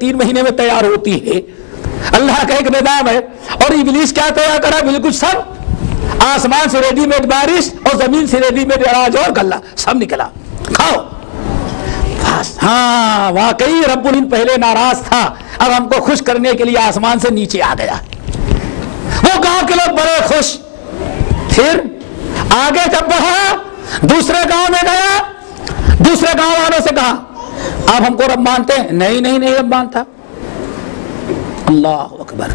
3 مہینے میں تیار ہوتی ہے، اللہ کا ایک نظام ہے۔ اور ابلیس کیا تیار کرا؟ بالکل سب، آسمان سے ریڈی میڈ بارش اور زمین سے ریڈی میڈ اناج اور غلہ سب نکلا، کھاؤ بس۔ ہاں واقعی رب العالمین پہلے ناراض تھا، اب ہم کو خوش کرنے کے لیے آسمان سے نیچے آ گیا۔ وہ گاؤں کے لوگ بڑے خوش۔ پھر آگے جب بڑھا، دوسرے گاؤں میں گیا، دوسرے گاؤں والوں سے کہا آپ ہم کو رب مانتے ہیں؟ نہیں رب مانتا۔ اللہ اکبر،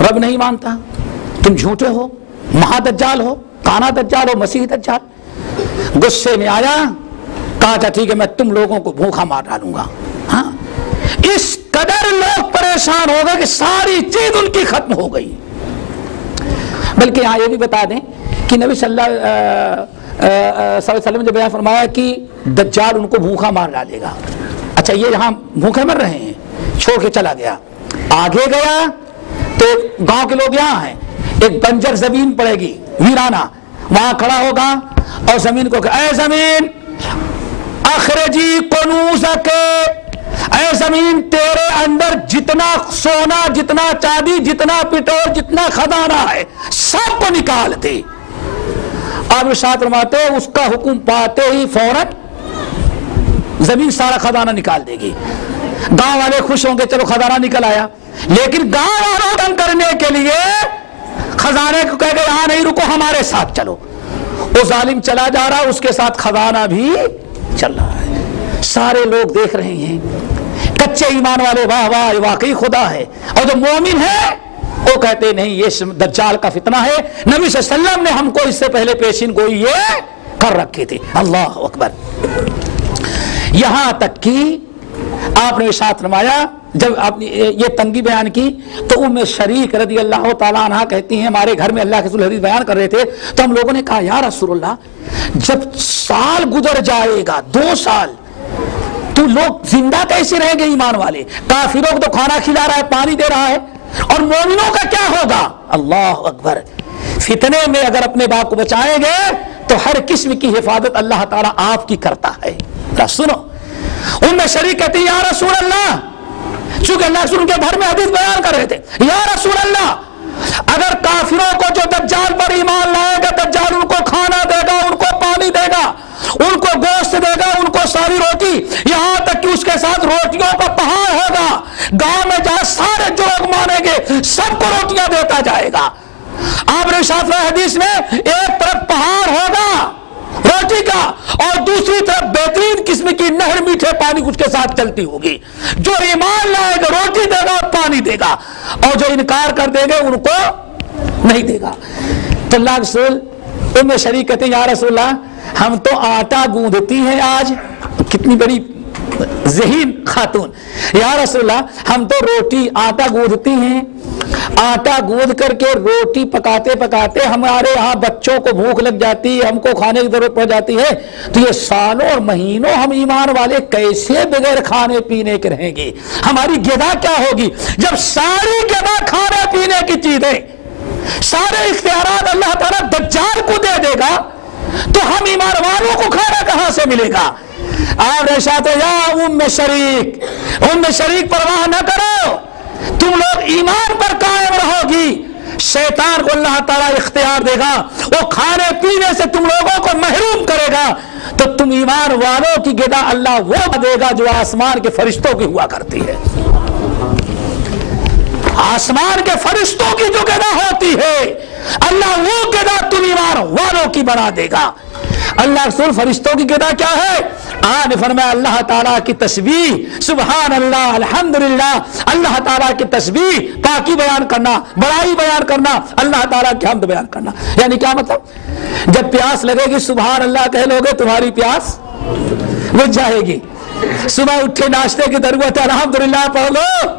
رب نہیں مانتا، تم جھوٹے ہو، مہا دجال ہو، کانا دجال ہو، مسیح دجال۔ غصے میں آیا، کہا اچھا ٹھیک ہے میں تم لوگوں کو بھوکا مار ڈالوں گا۔ ہاں اس قدر لوگ پریشان ہو گئے کہ ساری چیز ان کی ختم ہو گئی۔ بلکہ یہاں یہ بھی بتا دیں کہ نبی صلی اللہ علیہ وسلم نے بیان فرمایا کہ دجال ان کو بھوکا مار ڈالے گا۔ اچھا یہ یہاں بھوکے مر رہے ہیں، چھوڑ کے چلا گیا۔ آگے گیا تو گاؤں کے لوگ یہاں ہیں، ایک بنجر زمین پڑے گی ویرانہ، وہاں کھڑا ہوگا اور زمین کو اے زمین اخرجی کنوزک، اے زمین تیرے اندر جتنا سونا، جتنا چاندی، جتنا پٹرول، جتنا خزانہ ہے سب کو نکال دے۔ آپ ارشاد فرماتے ہیں اس کا حکم پاتے ہی فوراً زمین سارا خزانہ نکال دے گی۔ گاؤں والے خوش ہوں گے، چلو خزانہ نکل آیا، لیکن گاؤں والوں تنگ کرنے کے لیے خزانے کو کہہ گئے یہاں نہیں رکو، ہمارے ساتھ چلو۔ وہ ظالم چلا جا رہا، اس کے ساتھ خزانہ بھی چل رہا ہے۔ سارے لوگ دیکھ رہے ہیں، کچے ایمان والے واہ واہ واقعی خدا ہے، اور جو مومن ہے وہ کہتے نہیں یہ دجال کا فتنہ ہے، نبی صلی اللہ علیہ وسلم نے ہم کو اس سے پہلے پیشین گوئی یہ کر رکھی تھی۔ اللہ اکبر۔ یہاں تک کہ آپ نے ارشاد فرمایا، جب آپ نے یہ تنگی بیان کی تو ام شریک رضی اللہ تعالیٰ عنہ کہتی ہیں ہمارے گھر میں اللہ کے رسول حدیث بیان کر رہے تھے تو ہم لوگوں نے کہا یا رسول اللہ جب سال گزر جائے گا، 2 سال، تو لوگ زندہ کیسے رہیں گے ایمان والے؟ کافروں کو تو کھانا کھلا رہا ہے، پانی دے رہا ہے، اور مومنوں کا کیا ہوگا؟ اللہ اکبر۔ فتنے میں اگر اپنے باپ کو بچائیں گے تو ہر قسم کی حفاظت اللہ تعالیٰ آپ کی کرتا ہے۔ سنو، ان میں شریک کہتی یا رسول اللہ، چونکہ اللہ رسول ان کے گھر میں حدیث بیان کر رہے تھے، یا رسول اللہ اگر کافروں کو جو دجال پر ایمان لائے گا دجال ان کو کھانا دے گا، ان کو پانی دے گا، ان کو گوشت دے گا، ان کو ساری روٹی، یہاں تک کہ اس کے ساتھ روٹیوں کا پہاڑ ہوگا، گاؤں میں جہاں سارے جو لوگ مانیں گے سب کو روٹیاں دیتا جائے گا۔ آپ نے ارشاد فرمایا حدیث میں ایک طرف پہاڑ ہوگا روٹی کا اور دوسری طرف بہترین قسم کی نہر میٹھے پانی اس کے ساتھ چلتی ہوگی، جو ایمان لائے گا روٹی دے گا اور پانی دے گا، اور جو انکار کر دے گا ان کو نہیں دے گا۔ تو اللہ رسول ام شریک کہتے ہیں یا رسول اللہ ہم تو آٹا گوندھتی ہیں، آج کتنی بڑی ذہین خاتون، یا رسول اللہ ہم تو روٹی آٹا گوندھتی ہیں، آٹا گوندھ کر کے روٹی پکاتے پکاتے ہمارے یہاں بچوں کو بھوک لگ جاتی ہے، ہم کو کھانے کی ضرورت پڑ جاتی ہے، تو یہ سالوں اور مہینوں ہم ایمان والے کیسے بغیر کھانے پینے کے رہیں گے؟ ہماری غذا کیا ہوگی جب ساری غذا کھانے پینے کی چیزیں، سارے اختیارات اللہ تعالیٰ دجال کو دے دے گا تو ہم ایمان والوں کو کھانا کہاں سے ملے گا؟ آپ نے شاہتے یا ام شریک پرواہ نہ کرو، تم لوگ ایمان پر قائم رہو گی، شیطان کو اللہ تعالیٰ اختیار دے گا، وہ کھانے پینے سے تم لوگوں کو محروم کرے گا، تو تم ایمان والوں کی غذا اللہ وہ دے گا جو آسمان کے فرشتوں کی ہوا کرتی ہے۔ آسمان کے فرشتوں کی جو غذا ہوتی ہے اللہ وہ غذا تم ایمان والوں کی بنا دے گا۔ اللہ رسول فرشتوں کی غذا کیا ہے؟ آپ نے فرمایا اللہ تعالیٰ کی تسبیح، سبحان اللہ، الحمدللہ، اللہ تعالیٰ کی تسبیح، پاکی بیان کرنا، بڑائی بیان کرنا، اللہ تعالیٰ کی حمد بیان کرنا۔ یعنی کیا مطلب؟ جب پیاس لگے گی سبحان اللہ کہہ لو گے تمہاری پیاس بجھ جائے گی۔ صبح اٹھے ناشتے کی ضرورت ہے الحمدللہ پڑھ لو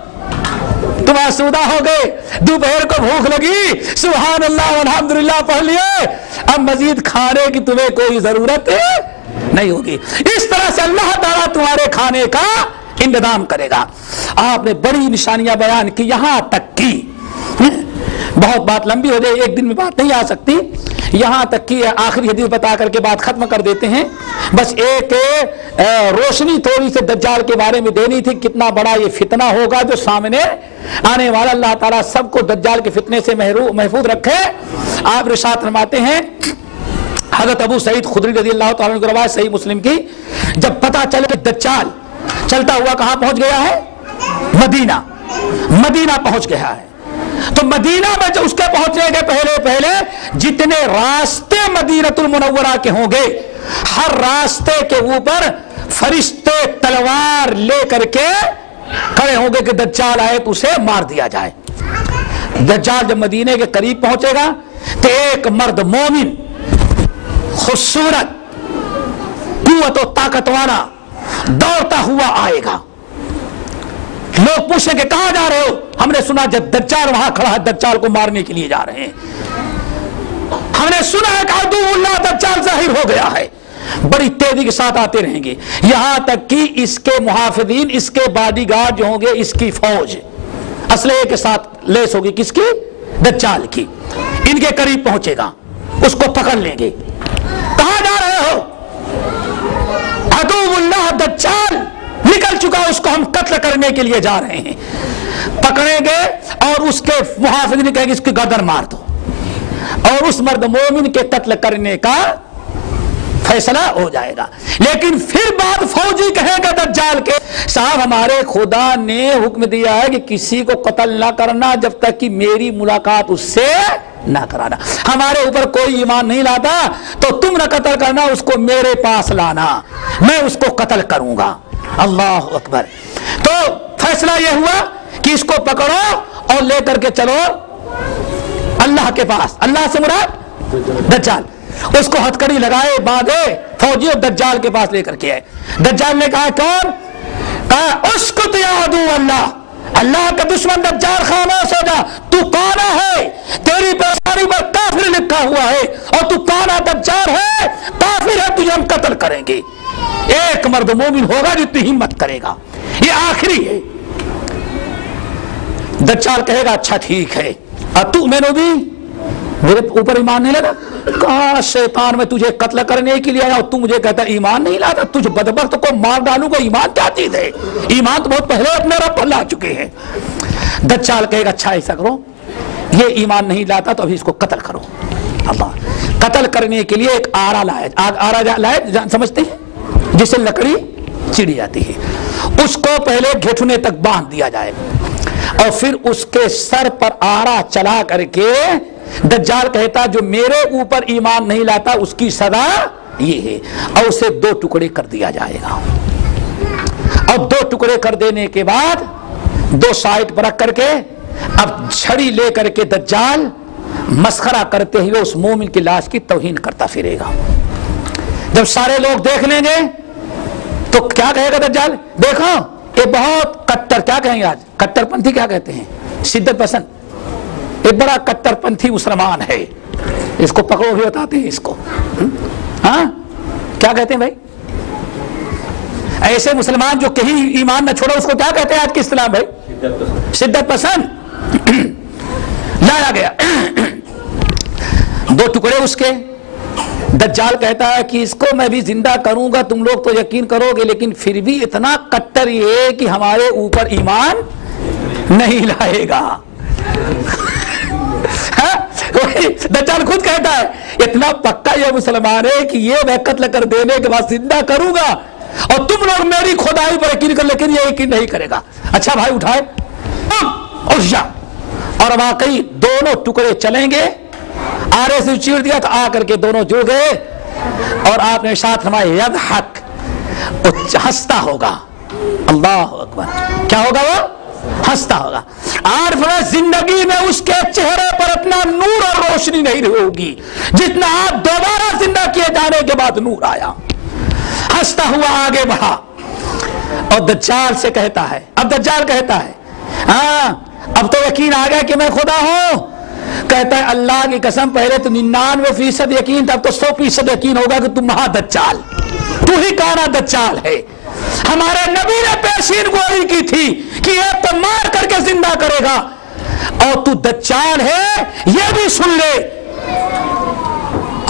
تم آسودہ ہو گئے، دوپہر کو بھوک لگی سبحان اللہ الحمدللہ پڑھ لیے، اب مزید کھانے کی تمہیں کوئی ضرورت نہیں ہوگی۔ اس طرح سے اللہ تعالیٰ تمہارے کھانے کا انتظام کرے گا۔ آپ نے بڑی نشانیاں بیان کی، یہاں تک کی بہت بات لمبی ہو جائے، ایک دن میں بات نہیں آ سکتی، یہاں تک کہ آخری حدیث بتا کر کے بات ختم کر دیتے ہیں۔ بس ایک روشنی تھوڑی سے دجال کے بارے میں دینی تھی، کتنا بڑا یہ فتنہ ہوگا جو سامنے آنے والا۔ اللہ تعالیٰ سب کو دجال کے فتنے سے محفوظ رکھے۔ آپ ارشاد فرماتے ہیں، حضرت ابو سعید خدری رضی اللہ تعالیٰ عنہ کی روایت صحیح مسلم کی، جب پتہ چلے کہ دجال چلتا ہوا کہاں پہنچ گیا ہے؟ مدینہ پہنچ گیا ہے، تو مدینہ میں جو اس کے پہنچنے کے پہلے جتنے راستے مدینہ المنورہ کے ہوں گے، ہر راستے کے اوپر فرشتے تلوار لے کر کے کھڑے ہوں گے کہ دجال آئے تو اسے مار دیا جائے۔ دجال جب مدینے کے قریب پہنچے گا تو ایک مرد مومن خوبصورت قوت و طاقت والا دوڑتا ہوا آئے گا۔ لوگ پوچھیں کہ کہاں جا رہے ہو؟ ہم نے سنا جب دجال وہاں کھڑا ہے، دجال کو مارنے کے لیے جا رہے ہیں۔ ہم نے سنا ہے کہ عدو اللہ دجال ظاہر ہو گیا ہے۔ بڑی تیزی کے ساتھ آتے رہیں گے، یہاں تک کہ اس کے محافظین، اس کے باڈی گارڈ جو ہوں گے، اس کی فوج اسلحے کے ساتھ لیس ہوگی، کس کی؟ دجال کی۔ ان کے قریب پہنچے گا، اس کو پکڑ لیں گے۔ کہاں جا رہے ہو؟ عدو اللہ دجال نکل چکا، اس کو ہم قتل کرنے کے لیے جا رہے ہیں۔ پکڑیں گے اور اس کے محافظین کہیں گے اس کی گردن مار دو، اور اس مرد مومن کے قتل کرنے کا فیصلہ ہو جائے گا۔ لیکن پھر بعد فوجی کہے گا دجال کے، صاحب ہمارے خدا نے حکم دیا ہے کہ کسی کو قتل نہ کرنا جب تک کہ میری ملاقات اس سے نہ کرانا۔ ہمارے اوپر کوئی ایمان نہیں لاتا تو تم نہ قتل کرنا، اس کو میرے پاس لانا، میں اس کو قتل کروں گا۔ اللہ اکبر۔ تو فیصلہ یہ ہوا کہ اس کو پکڑو اور لے کر کے چلو اللہ کے پاس۔ اللہ سے مراد دجال۔ اس کو ہتھکڑی لگائے، باندھے، فوجی اور دجال کے پاس لے کر کے آئے۔ دجال نے کہا کون؟ کہا اسکت یا عدو اللہ، اللہ کا دشمن دجال خاموش ہو جا، تو کانا ہے، تیری پیشانی پر کافر لکھا ہوا ہے، اور تو کانا دجال ہے، کافر ہے، تجھے ہم قتل کریں گے۔ ایک مرد مومن ہوگا جتنی ہمت کرے گا، یہ آخری ہے۔ دجال کہے گا اچھا ٹھیک ہے، اور تو میں نے بھی میرے اوپر ایمان نہیں لگا؟ کہا شیطان میں تجھے قتل کرنے کے لیے آیا اور تو مجھے کہتا ایمان نہیں لاتا؟ تجھ بدبخت کو مار ڈالوں گا، ایمان کیا چیز ہے؟ ایمان تو بہت پہلے اپنے رب پر لا چکے ہیں۔ دجال کہے گا اچھا ایسا کرو، یہ ایمان نہیں لاتا تو ابھی اس کو قتل کرو۔ اللہ قتل کرنے کے لیے ایک آرا لائے، آرا لائے سمجھتے ہیں جسے لکڑی چڑی جاتی ہے، اس کو پہلے گھٹنے تک باندھ دیا جائے اور پھر اس کے سر پر آرا چلا کر کے دجال کہتا جو میرے اوپر ایمان نہیں لاتا اس کی سزا یہ ہے، اور اسے دو ٹکڑے کر دیا جائے گا۔ اور دو ٹکڑے کر دینے کے بعد دو سائڈ پر رکھ کر کے اب چھڑی لے کر کے دجال مسخرہ کرتے ہوئے اس مومن کی لاش کی توہین کرتا پھرے گا۔ جب سارے لوگ دیکھ لیں گے تو کیا کہے گا دجال؟ دیکھو یہ بہت کٹر، کیا کہیں گے آج کٹر پنتھی کیا کہتے ہیں؟ شدت پسند، ایک بڑا کٹر پنتھی مسلمان ہے، اس کو پکڑو بھی بتاتے ہیں اس کو، ہاں کیا کہتے ہیں بھائی؟ ایسے مسلمان جو کہیں ایمان نہ چھوڑا اس کو کیا کہتے ہیں آج کی اصطلاح بھائی؟ شدت پسند۔ لایا گیا دو ٹکڑے اس کے، دجال کہتا ہے کہ اس کو میں بھی زندہ کروں گا، تم لوگ تو یقین کرو گے، لیکن پھر بھی اتنا کٹر یہ ہے کہ ہمارے اوپر ایمان نہیں لائے گا۔ دجال خود کہتا ہے اتنا پکا یہ مسلمان ہے کہ یہ میں قتل کر دینے کے بعد زندہ کروں گا اور تم لوگ میری خدائی پر یقین کر، لیکن یہ یقین نہیں کرے گا۔ اچھا بھائی اٹھائے اور واقعی دونوں ٹکڑے چلیں گے، آرے سے چیر دیا تو آ کر کے دونوں جڑ گئے، اور آپ نے ارشاد فرمایا یضحک، ہنستا ہوگا۔ اللہ اکبر، کیا ہوگا؟ وہ ہنستا ہوگا۔ اور فرمایا زندگی میں اس کے چہرے پر اتنا نور اور روشنی نہیں ہوگی جتنا آپ دوبارہ زندہ کیے جانے کے بعد نور آیا۔ ہنستا ہوا آگے بڑھا اور دجال سے کہتا ہے، اب دجال کہتا ہے ہاں اب تو یقین آ گیا کہ میں خدا ہوں۔ کہتا ہے اللہ کی قسم پہلے تو 99% یقین تھا، اب تو 100% یقین ہوگا کہ تم مہا دجال، تو ہی کانا دجال ہے۔ ہمارے نبی نے پیشین گوئی کی تھی کہ ایک کو مار کر کے زندہ کرے گا، اور تو دجال ہے یہ بھی سن لے۔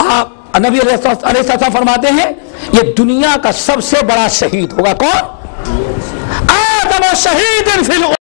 آپ نبی علیہ السلام فرماتے ہیں یہ دنیا کا سب سے بڑا شہید ہوگا کون؟ آدم شہید فی